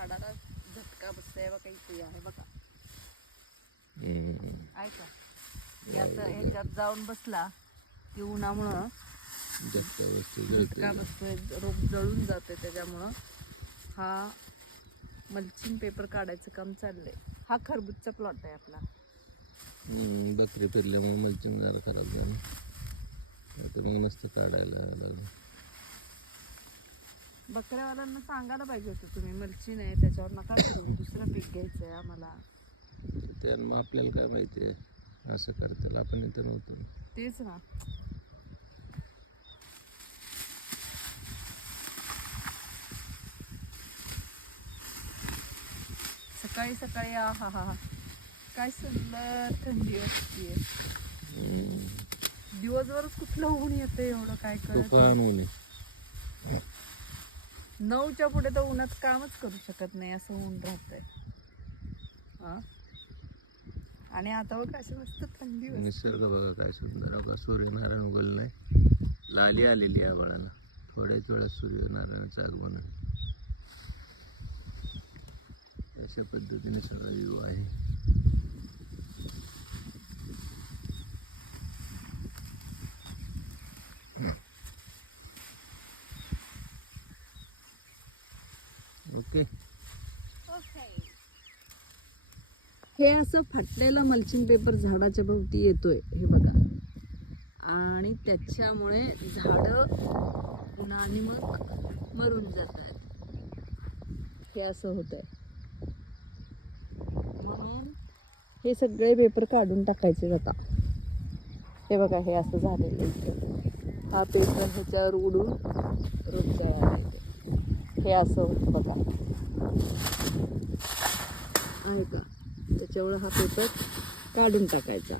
झाडाला झटका बसतोय बघा, इथे आहे बघा. ऐका याचा ह्याच्यात जाऊन बसला की उन्हामुळं झटका बसतोय, रोप जळून जाते. त्याच्यामुळं हा मल्चिंग पेपर काढायचं काम चाललंय. हा खरबूजचा प्लॉट आहे आपला. बकरी फिरल्यामुळे मल्चिंग जरा खराब झालं, तर मग नसतं काढायला लागलं. बकऱ्यावाल्यांना सांगायला पाहिजे होतं तुम्ही, मल्चिंग आहे त्याच्यावर नका करू, दुसरं पीक घ्यायचं आहे आम्हाला. मग आपल्याला काय माहिती आहे असं करताल, आपण इथं नव्हतो. तेच ना. सकाळी सकाळी हा हा हा काय सुंदर थंडी असते. दिवसभरच कुठलं ऊन येतं एवढं काय कळत. तुफान ऊन आहे. 9च्या पुढे तर उन्हात कामच करू शकत नाही असं ऊन राहतंय. आणि आता बघ अशी मस्त थंडी. निसर्ग बघा काय सुंदर. बघा सूर्यनारायण उगवलं नाही, लाली आलेली आहे आभाळाला. थोड्याच वेळात सूर्यनारायणाचं आगमन. अशा पद्धतीने सगळं व्ह्यू आहे. ओके. हे असं फाटलेलं मल्चिंग पेपर झाडाच्या भोवती येतोय हे बघा, आणि त्याच्यामुळे झाडं उन्हाने मग मरून जात आहेत. हे असं होत आहे. म्हणून हे सगळे पेपर काढून टाकायचे आता. हे बघा हे असं झालेलं इथे. हा पेपर ह्याच्यावर उडून रोप जळाला इथे. हे असं होतं बघा, आहे का. त्याच्यामुळे हा पेपर काढून टाकायचा.